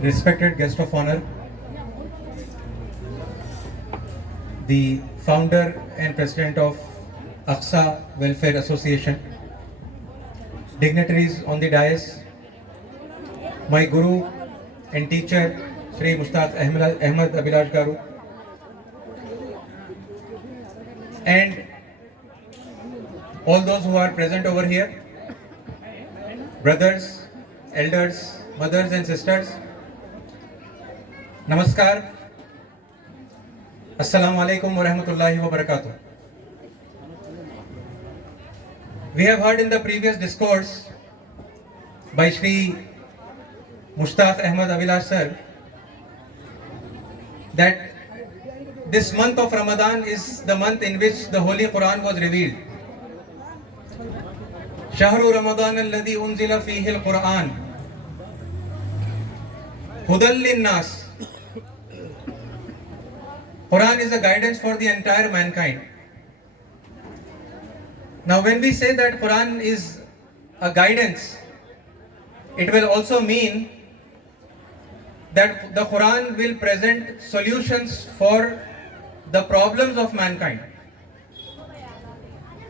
respected guest of honor, the founder and president of Aqsa Welfare Association, dignitaries on the dais, my guru and teacher, Shri Mushtaq Ahmad Abhilash Garu, and all those who are present over here, brothers, elders, mothers and sisters, Namaskar, Assalamu alaikum wa rahmatullahi wa barakatuh. We have heard in the previous discourse by Shri Mushtaq Ahmad Abhilash sir that this month of Ramadan is the month in which the Holy Quran was revealed. Shahru Ramadan alladhi unzila fihi al-Quran hudal lin-nas. Quran is a guidance for the entire mankind. Now when we say that Quran is a guidance, it will also mean that the Quran will present solutions for the problems of mankind.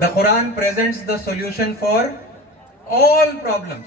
The Quran presents the solution for all problems.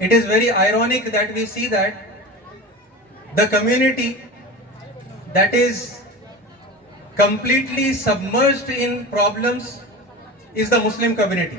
it is very ironic that we see that the community that is completely submerged in problems is the Muslim community.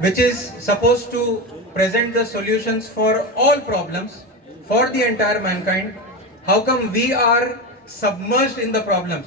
which is supposed to present the solutions for all problems for the entire mankind, how come we are submerged in the problems?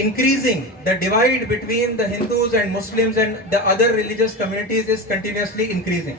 increasing, the divide between the Hindus and Muslims and the other religious communities is continuously increasing,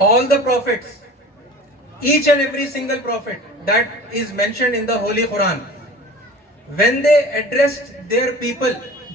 all the prophets, each and every single prophet that is mentioned in the Holy Quran, when they addressed their people,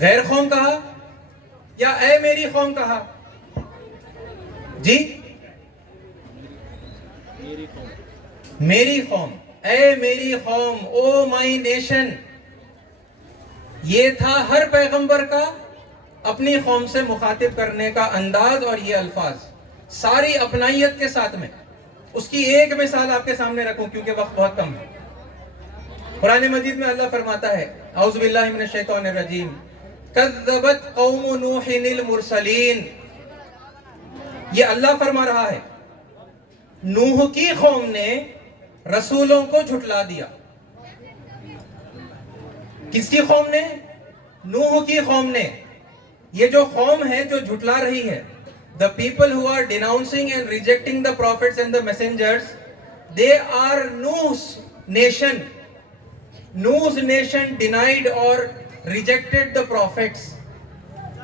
غیر قوم کہا یا اے میری قوم کہا؟ جی میری قوم، اے میری قوم، او مائی نیشن، یہ تھا ہر پیغمبر کا اپنی قوم سے مخاطب کرنے کا انداز، اور یہ الفاظ ساری اپنائیت کے ساتھ میں. اس کی ایک مثال آپ کے سامنے رکھوں کیونکہ وقت بہت کم ہے. قرآن مجید میں اللہ فرماتا ہے اعوذ باللہ من الشیطان الرجیم کذبت قوم نوح المرسلین. یہ اللہ فرما رہا ہے نوح کی قوم نے رسولوں کو جھٹلا دیا. کس کی قوم نے؟ نوح کی قوم نے. یہ جو قوم ہے جو جھٹلا رہی ہے, the people who are denouncing and rejecting the prophets and the messengers, they are Nuh's nation. Nuh's nation denied or rejected the prophets.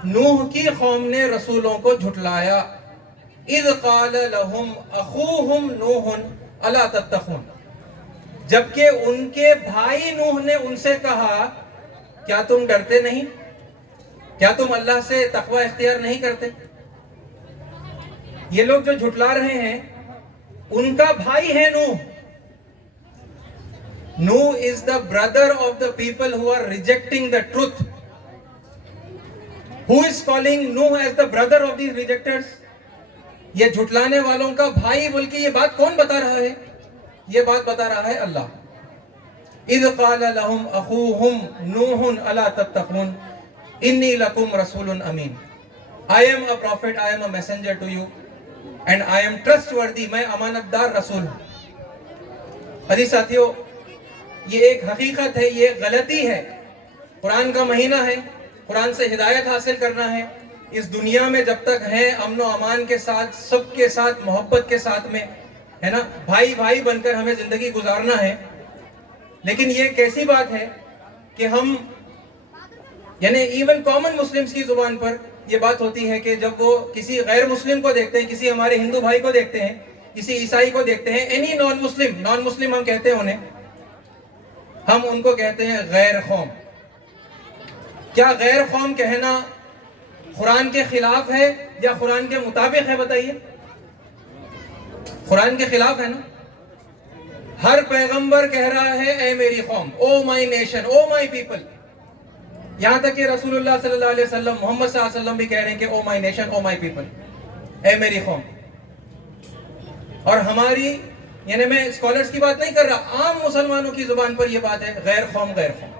نوح کی قوم نے رسولوں کو جھٹلایا. اذ قال لهم اخوهم نوح الا تتقون. جبکہ ان کے بھائی نوح نے ان سے کہا کیا تم ڈرتے نہیں؟ کیا تم اللہ سے تقوی اختیار نہیں کرتے؟ یہ لوگ جو جھٹلا رہے ہیں ان کا بھائی ہے نوح. Nuh is the brother of the people who are rejecting the truth. Who is calling Nuh as the brother of these rejectors? یہ جھٹلانے والوں کا بھائی بول کے یہ بات کون بتا رہا ہے؟ یہ بات بتا رہا ہے اللہ. اذ قال لهم اخوهم نوح الا تتقون انی لکم رسول امین. I am a prophet, I am a messenger to you and I am trustworthy. میں امانت دار رسول ہوں. عزیز ساتھیو, یہ ایک حقیقت ہے, یہ غلطی ہے. قرآن کا مہینہ ہے, قرآن سے ہدایت حاصل کرنا ہے. اس دنیا میں جب تک ہیں امن و امان کے ساتھ, سب کے ساتھ محبت کے ساتھ میں, ہے نا, بھائی بھائی بن کر ہمیں زندگی گزارنا ہے. لیکن یہ کیسی بات ہے کہ ہم یعنی ایون کامن مسلمز کی زبان پر یہ بات ہوتی ہے کہ جب وہ کسی غیر مسلم کو دیکھتے ہیں, کسی ہمارے ہندو بھائی کو دیکھتے ہیں, کسی عیسائی کو دیکھتے ہیں, اینی نان مسلم ہم کہتے ہیں انہیں, ہم ان کو کہتے ہیں غیر قوم. کیا غیر قوم کہنا قرآن کے خلاف ہے یا قرآن کے مطابق ہے؟ بتائیے. قرآن کے خلاف ہے نا. ہر پیغمبر کہہ رہا ہے اے میری قوم, او my nation, O my people. یہاں تک کہ رسول اللہ صلی اللہ علیہ وسلم, محمد صلی اللہ علیہ وسلم بھی کہہ رہے ہیں کہ او my nation, O my people, اے میری قوم. اور ہماری یعنی میں اسکالرز کی بات نہیں کر رہا, عام مسلمانوں کی زبان پر یہ بات ہے غیر قوم غیر قوم.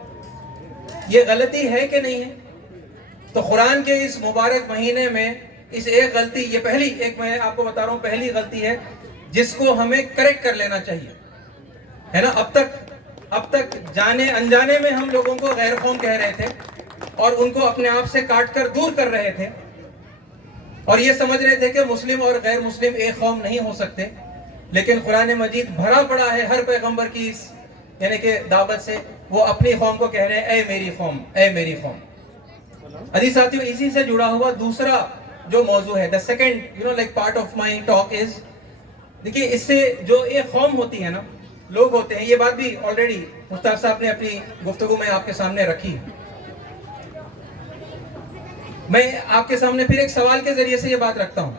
یہ غلطی ہے کہ نہیں ہے؟ تو قرآن کے اس مبارک مہینے میں اس ایک غلطی, یہ پہلی ایک میں آپ کو بتا رہا ہوں پہلی غلطی ہے جس کو ہمیں کریکٹ کر لینا چاہیے, ہے نا. اب تک جانے انجانے میں ہم لوگوں کو غیر قوم کہہ رہے تھے اور ان کو اپنے آپ سے کاٹ کر دور کر رہے تھے, اور یہ سمجھ رہے تھے کہ مسلم اور غیر مسلم ایک قوم نہیں ہو سکتے. لیکن قرآن مجید بھرا پڑا ہے ہر پیغمبر کی اس یعنی کہ دعوت سے. وہ اپنی قوم کو کہہ رہے ہیں اے میری قوم, اے میری قوم. عزیز ساتھیو, اسی سے جڑا ہوا دوسرا جو موضوع ہے, the second like part of my talk is, دیکھیے اس سے جو ایک قوم ہوتی ہے نا, لوگ ہوتے ہیں, یہ بات بھی آلریڈی مشتاق صاحب نے اپنی گفتگو میں آپ کے سامنے رکھی. میں آپ کے سامنے پھر ایک سوال کے ذریعے سے یہ بات رکھتا ہوں.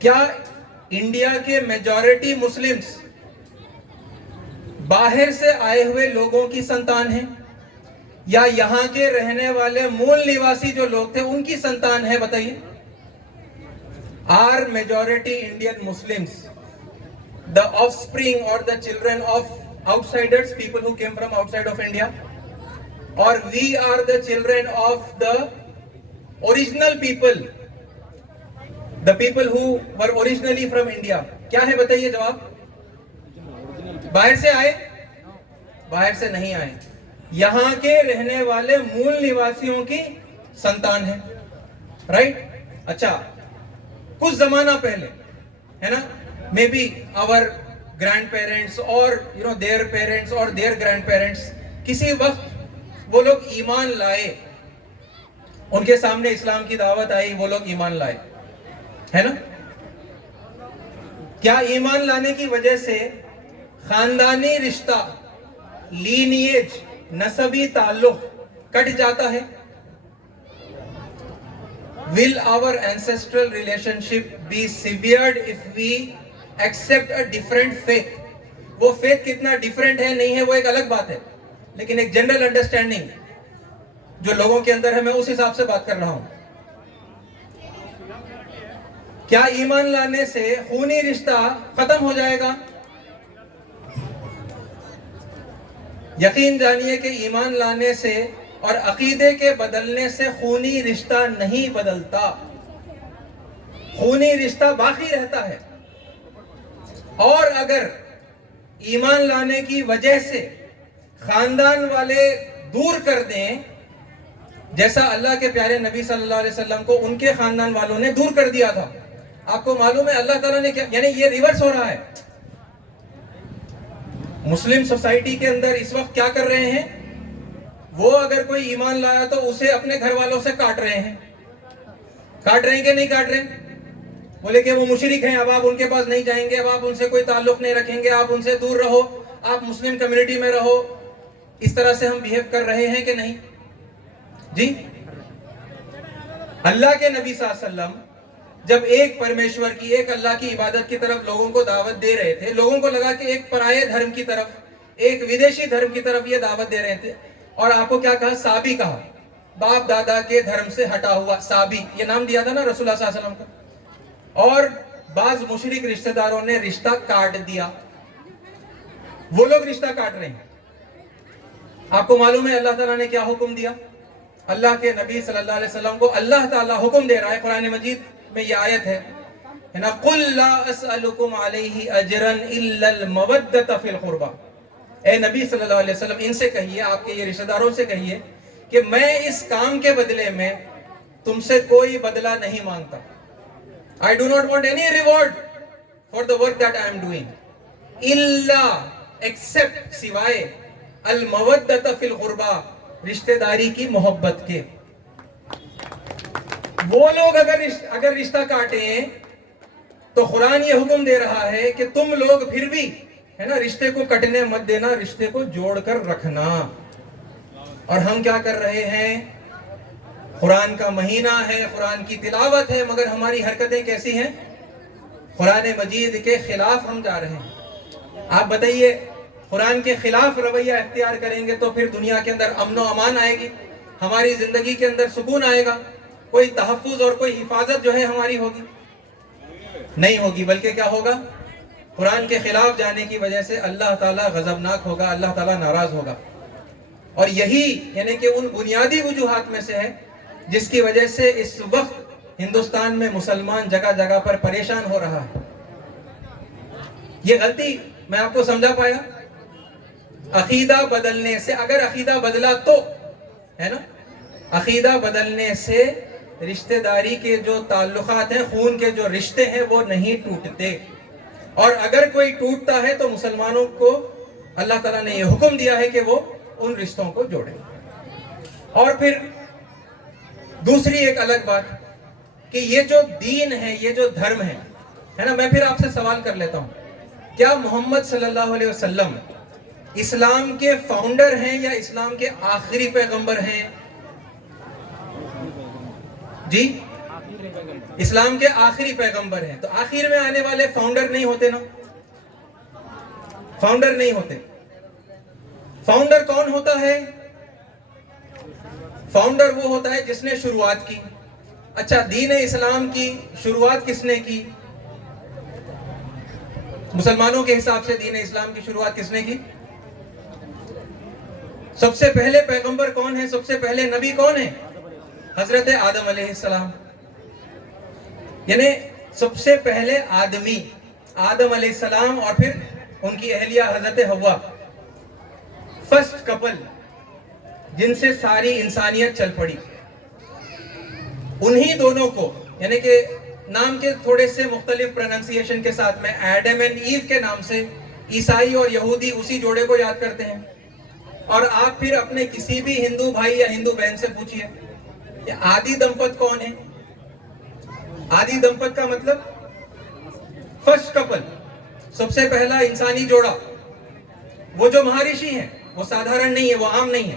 کیا انڈیا کے میجورٹی مسلمز باہر سے آئے ہوئے لوگوں کی سنتان ہیں یا یہاں کے رہنے والے مول نواسی جو لوگ تھے ان کی سنتان ہے؟ بتائیے. Are majority Indian Muslims the offspring or the children of outsiders, people who came from outside of India, or we are the children of the original people, the people who were originally from India? کیا ہے بتائیے جواب. باہر سے آئے؟ باہر سے نہیں آئے, یہاں کے رہنے والے مول نواسیوں کی سنتان ہے, رائٹ. اچھا, کچھ زمانہ پہلے ہے نا, maybe our grandparents اور دیئر پیرنٹس اور دیئر گرینڈ پیرنٹس, کسی وقت وہ لوگ ایمان لائے, ان کے سامنے اسلام کی دعوت آئی, وہ لوگ ایمان لائے, ہے نا. کیا ایمان لانے کی وجہ سے خاندانی رشتہ, لینیج, نسبی تعلق کٹ جاتا ہے؟ will our ancestral relationship be severed if we accept a different faith? وہ faith کتنا different ہے نہیں ہے وہ ایک الگ بات ہے, لیکن ایک general understanding جو لوگوں کے اندر ہے میں اس حساب سے بات کر رہا ہوں. کیا ایمان لانے سے خونی رشتہ ختم ہو جائے گا؟ یقین جانیے کہ ایمان لانے سے اور عقیدے کے بدلنے سے خونی رشتہ نہیں بدلتا, خونی رشتہ باقی رہتا ہے. اور اگر ایمان لانے کی وجہ سے خاندان والے دور کر دیں, جیسا اللہ کے پیارے نبی صلی اللہ علیہ وسلم کو ان کے خاندان والوں نے دور کر دیا تھا. آپ کو معلوم ہے اللہ تعالیٰ نے کیا, یعنی یہ ریورس ہو رہا ہے. مسلم سوسائٹی کے اندر اس وقت کیا کر رہے ہیں, وہ اگر کوئی ایمان لایا تو اسے اپنے گھر والوں سے کاٹ رہے ہیں. کاٹ رہے ہیں کہ نہیں کاٹ رہے ہیں؟ بولے کہ وہ مشرک ہیں, اب آپ ان کے پاس نہیں جائیں گے, اب آپ ان سے کوئی تعلق نہیں رکھیں گے, آپ ان سے دور رہو, آپ مسلم کمیونٹی میں رہو. اس طرح سے ہم بیہیو کر رہے ہیں کہ نہیں جی؟ اللہ کے نبی صلی اللہ علیہ وسلم جب ایک پرمیشور کی, ایک اللہ کی عبادت کی طرف لوگوں کو دعوت دے رہے تھے, لوگوں کو لگا کہ ایک پرائے دھرم کی طرف, ایک ودیشی دھرم کی طرف یہ دعوت دے رہے تھے. اور آپ کو کیا کہا؟ سابی کہا, باپ دادا کے دھرم سے ہٹا ہوا سابی, یہ نام دیا تھا نا رسول اللہ صلی اللہ علیہ وسلم کا. اور بعض مشرک رشتہ داروں نے رشتہ کاٹ دیا, وہ لوگ رشتہ کاٹ رہے ہیں. آپ کو معلوم ہے اللہ تعالیٰ نے کیا حکم دیا؟ اللہ کے نبی صلی اللہ علیہ وسلم کو اللہ تعالیٰ حکم دے رہا ہے, قرآن مجید میں یہ آیت ہے نا, قُلْ لَا أَسْأَلُكُمْ عَلَيْهِ أَجْرًا إِلَّا الْمَوَدَّةَ فِي الْقُرْبَى. اے نبی صلی اللہ علیہ وسلم ان سے کہیے, آپ کے یہ رشتہ داروں سے کہیے کہ میں اس کام کے بدلے میں تم سے کوئی بدلہ نہیں مانگتا. I do not want any reward for the work that I am doing. إِلَّا except سوائے الْمَوَدَّةَ فِي الْقُرْبَى, رشتہ داری کی محبت کے. وہ لوگ اگر رشتہ کاٹیں تو قرآن یہ حکم دے رہا ہے کہ تم لوگ پھر بھی ہے نا رشتے کو کٹنے مت دینا, رشتے کو جوڑ کر رکھنا. اور ہم کیا کر رہے ہیں؟ قرآن کا مہینہ ہے, قرآن کی تلاوت ہے, مگر ہماری حرکتیں کیسی ہیں؟ قرآن مجید کے خلاف ہم جا رہے ہیں. آپ بتائیے, قرآن کے خلاف رویہ اختیار کریں گے تو پھر دنیا کے اندر امن و امان آئے گی, ہماری زندگی کے اندر سکون آئے گا, کوئی تحفظ اور کوئی حفاظت جو ہے ہماری ہوگی؟ نہیں ہوگی. بلکہ کیا ہوگا؟ قرآن کے خلاف جانے کی وجہ سے اللہ تعالیٰ غضبناک ہوگا, اللہ تعالیٰ ناراض ہوگا. اور یہی یعنی کہ ان بنیادی وجوہات میں سے ہے جس کی وجہ سے اس وقت ہندوستان میں مسلمان جگہ جگہ پر پریشان ہو رہا ہے. یہ غلطی میں آپ کو سمجھا پایا؟ عقیدہ بدلنے سے, اگر عقیدہ بدلا تو ہے نا, عقیدہ بدلنے سے رشتہ داری کے جو تعلقات ہیں, خون کے جو رشتے ہیں وہ نہیں ٹوٹتے. اور اگر کوئی ٹوٹتا ہے تو مسلمانوں کو اللہ تعالیٰ نے یہ حکم دیا ہے کہ وہ ان رشتوں کو جوڑیں. اور پھر دوسری ایک الگ بات کہ یہ جو دین ہے, یہ جو دھرم ہے نا, میں پھر آپ سے سوال کر لیتا ہوں, کیا محمد صلی اللہ علیہ وسلم اسلام کے فاؤنڈر ہیں یا اسلام کے آخری پیغمبر ہیں؟ جی, اسلام کے آخری پیغمبر ہیں. تو آخر میں آنے والے فاؤنڈر نہیں ہوتے نا, فاؤنڈر نہیں ہوتے. فاؤنڈر کون ہوتا ہے؟ فاؤنڈر وہ ہوتا ہے جس نے شروعات کی. اچھا, دین اسلام کی شروعات کس نے کی؟ مسلمانوں کے حساب سے دین اسلام کی شروعات کس نے کی؟ سب سے پہلے پیغمبر کون ہے؟ سب سے پہلے نبی کون ہے؟ حضرت آدم علیہ السلام. یعنی سب سے پہلے آدمی آدم علیہ السلام اور پھر ان کی اہلیہ حضرت حوا, فرسٹ کپل جن سے ساری انسانیت چل پڑی. انہی دونوں کو یعنی کہ نام کے تھوڑے سے مختلف پروننسیشن کے ساتھ میں ایڈم اینڈ ایو کے نام سے عیسائی اور یہودی اسی جوڑے کو یاد کرتے ہیں. اور آپ پھر اپنے کسی بھی ہندو بھائی یا ہندو بہن سے پوچھئے کہ آدی دمپت کون ہے؟ آدی دمپت کا مطلب فرسٹ کپل, سب سے پہلا انسانی جوڑا. وہ جو مہارشی ہیں وہ سادھارن نہیں ہے, وہ عام نہیں ہے,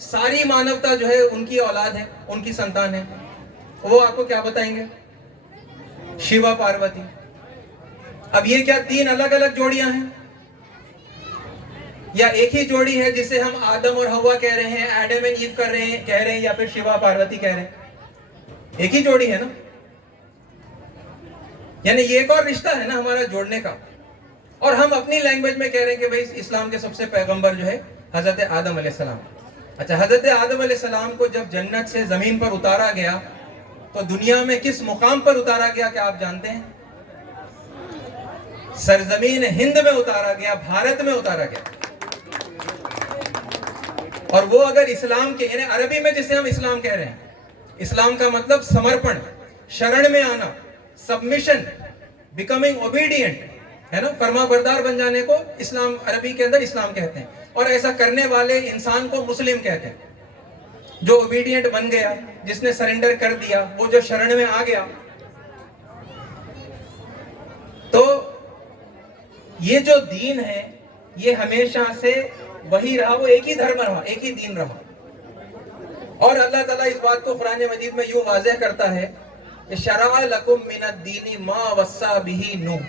ساری مانوتا جو ہے ان کی اولاد ہے, ان کی سنتان ہے, وہ آپ کو کیا بتائیں گے؟ شیوا پاروتی. اب یہ کیا تین الگ الگ جوڑیاں ہیں یا ایک ہی جوڑی ہے جسے ہم آدم اور ہوا کہہ رہے ہیں, ایڈم اینڈ ایو کہہ رہے ہیں, یا پھر شیوا پاروتی کہہ رہے ہیں؟ ایک ہی جوڑی ہے نا. یعنی یہ ایک اور رشتہ ہے نا ہمارا جوڑنے کا. اور ہم اپنی لینگویج میں کہہ رہے ہیں کہ بھئی اسلام کے سب سے پیغمبر جو ہے حضرت آدم علیہ السلام. اچھا, حضرت آدم علیہ السلام کو جب جنت سے زمین پر اتارا گیا تو دنیا میں کس مقام پر اتارا گیا کیا آپ جانتے ہیں؟ سرزمین ہند میں اتارا گیا, بھارت میں اتارا گیا. اور وہ اگر اسلام کے, یعنی عربی میں جسے ہم اسلام کہہ رہے ہیں, اسلام کا مطلب سمرپن, شرن میں آنا, سبمیشن, بیکمنگ اوبیڈینٹ ہے نا, فرما بردار بن جانے کو اسلام, عربی کے اندر اسلام کہتے ہیں. اور ایسا کرنے والے انسان کو مسلم کہتے ہیں. جو اوبیڈینٹ بن گیا, جس نے سرنڈر کر دیا, وہ جو شرن میں آ گیا. تو یہ جو دین ہے یہ ہمیشہ سے وہی رہا, وہ ایک ہی دھرم رہا, ایک ہی دین رہا. اور اللہ تعالیٰ اس بات کو قرآن مجید میں یوں واضح کرتا ہے کہ شرع لکم من الدین ما وصی بہ نوح.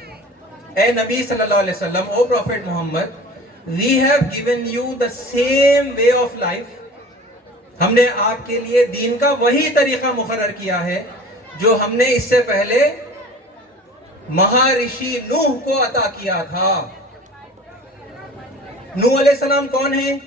اے نبی صلی اللہ علیہ وسلم, او prophet Muhammad, we have given you the same way of life. ہم نے آپ کے لیے دین کا وہی طریقہ مقرر کیا ہے جو ہم نے اس سے پہلے مہارشی نوح کو عطا کیا تھا. نوح علیہ السلام کون ہیں؟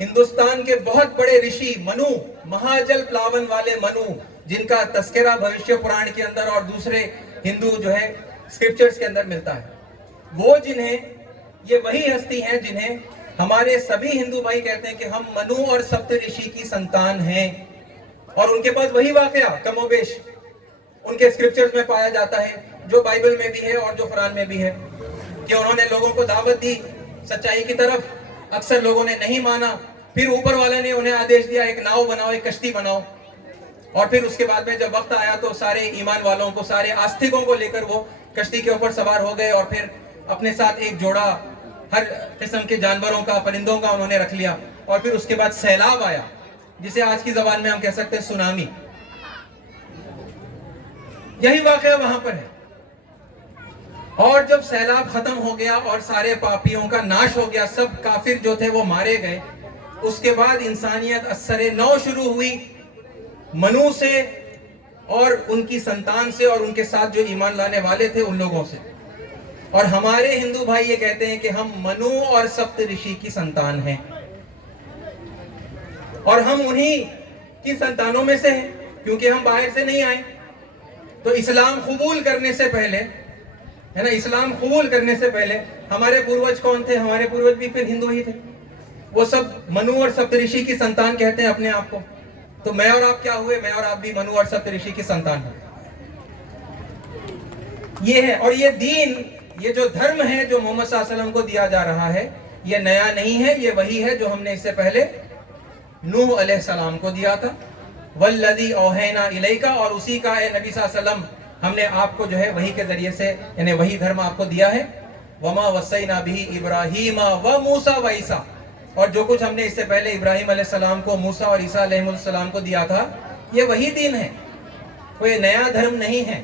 ہندوستان کے بہت بڑے رشی منو, مہاجل پلاون والے منو, جن کا تذکرہ بھوشیہ پران کے اندر اور دوسرے ہندو جو ہے اسکرپچرز کے اندر ملتا ہے. وہ جنہیں, یہ وہی ہستی ہیں جنہیں ہمارے سبھی ہندو بھائی کہتے ہیں کہ ہم منو اور سپت رشی کی سنتان ہیں. اور ان کے پاس وہی واقعہ کم و بیش ان کے اسکرپچرز میں پایا جاتا ہے جو بائبل میں بھی ہے اور جو قرآن میں بھی ہے, کہ انہوں نے لوگوں کو دعوت دی سچائی کی طرف, اکثر لوگوں نے نہیں مانا, پھر اوپر والے نے انہیں آدیش دیا ایک ناؤ بناؤ, ایک کشتی بناؤ, اور پھر اس کے بعد میں جب وقت آیا تو سارے ایمان والوں کو, سارے آستھکوں کو لے کر وہ کشتی کے اوپر سوار ہو گئے, اور پھر اپنے ساتھ ایک جوڑا ہر قسم کے جانوروں کا, پرندوں کا انہوں نے رکھ لیا, اور پھر اس کے بعد سیلاب آیا جسے آج کی زبان میں ہم کہہ سکتے ہیں سونامی. یہی واقعہ وہاں پر ہے. اور جب سیلاب ختم ہو گیا اور سارے پاپیوں کا ناش ہو گیا, سب کافر جو تھے وہ مارے گئے, اس کے بعد انسانیت اثر نو شروع ہوئی منو سے اور ان کی سنتان سے اور ان کے ساتھ جو ایمان لانے والے تھے ان لوگوں سے. اور ہمارے ہندو بھائی یہ کہتے ہیں کہ ہم منو اور سپت رشی کی سنتان ہیں, اور ہم انہی کی سنتانوں میں سے ہیں کیونکہ ہم باہر سے نہیں آئے. تو اسلام قبول کرنے سے پہلے ہے نا, اسلام قبول کرنے سے پہلے ہمارے پوروج کون تھے؟ ہمارے پوروج بھی پھر ہندو ہی تھے. وہ سب منو اور سپت رشی کی سنتان کہتے ہیں اپنے آپ کو. تو میں اور آپ کیا ہوئے؟ میں اور آپ بھی منو اور سپت رشی کی سنتان ہیں. یہ ہے. اور یہ دین, یہ جو دھرم ہے جو محمد صلی اللہ علیہ وسلم کو دیا جا رہا ہے, یہ نیا نہیں ہے, یہ وہی ہے جو ہم نے اس سے پہلے نوح علیہ السلام کو دیا تھا. والذی اوحینا الیک, اور اسی کا اے نبی صلی اللہ علیہ وسلم ہم نے آپ کو جو ہے وحی کے ذریعے سے, یعنی وہی دھرم آپ کو دیا ہے. وما وصینا بہ ابراہیم و موسیٰ و عیسیٰ, اور جو کچھ ہم نے اس سے پہلے ابراہیم علیہ السلام کو, موسیٰ اور عیسیٰ علیہ السلام کو دیا تھا, یہ وہی دین ہے, کوئی نیا دھرم نہیں ہے.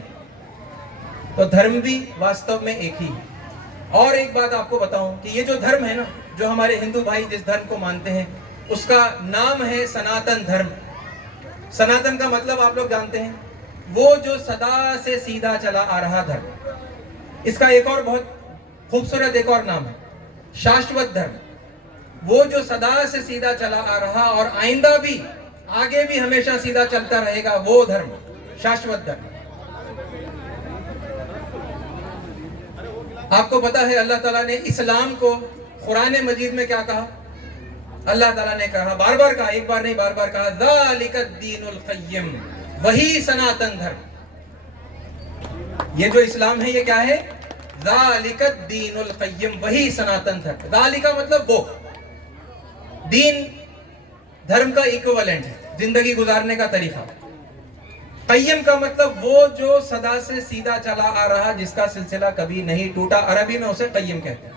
تو دھرم بھی واستو میں ایک ہی ہے. اور ایک بات آپ کو بتاؤں کہ یہ جو دھرم ہے نا, جو ہمارے ہندو بھائی جس دھرم کو مانتے ہیں, اس کا نام ہے سناتن دھرم. سناتن کا مطلب آپ لوگ جانتے ہیں, وہ جو صدا سے سیدھا چلا آ رہا دھرم. اس کا ایک اور بہت خوبصورت ایک اور نام ہے شاشوت دھرم. وہ جو صدا سے سیدھا چلا آ رہا اور آئندہ بھی, آگے بھی ہمیشہ سیدھا چلتا رہے گا, وہ دھرم شاشوت دھرم. آپ کو پتا ہے اللہ تعالیٰ نے اسلام کو قرآن مجید میں کیا کہا؟ اللہ تعالیٰ نے کہا, بار بار کہا, ایک بار نہیں بار بار کہا, ذالک الدین القیم, وہی سناتن دھرم. یہ جو اسلام ہے یہ کیا ہے؟ ذالک الدین القیم, وہی سناتن دھرم. ذالک مطلب وہ دین, دھرم کا ایکویولنٹ ہے, زندگی گزارنے کا طریقہ. قیم کا مطلب وہ جو صدا سے سیدھا چلا آ رہا, جس کا سلسلہ کبھی نہیں ٹوٹا, عربی میں اسے قیم کہتے ہیں.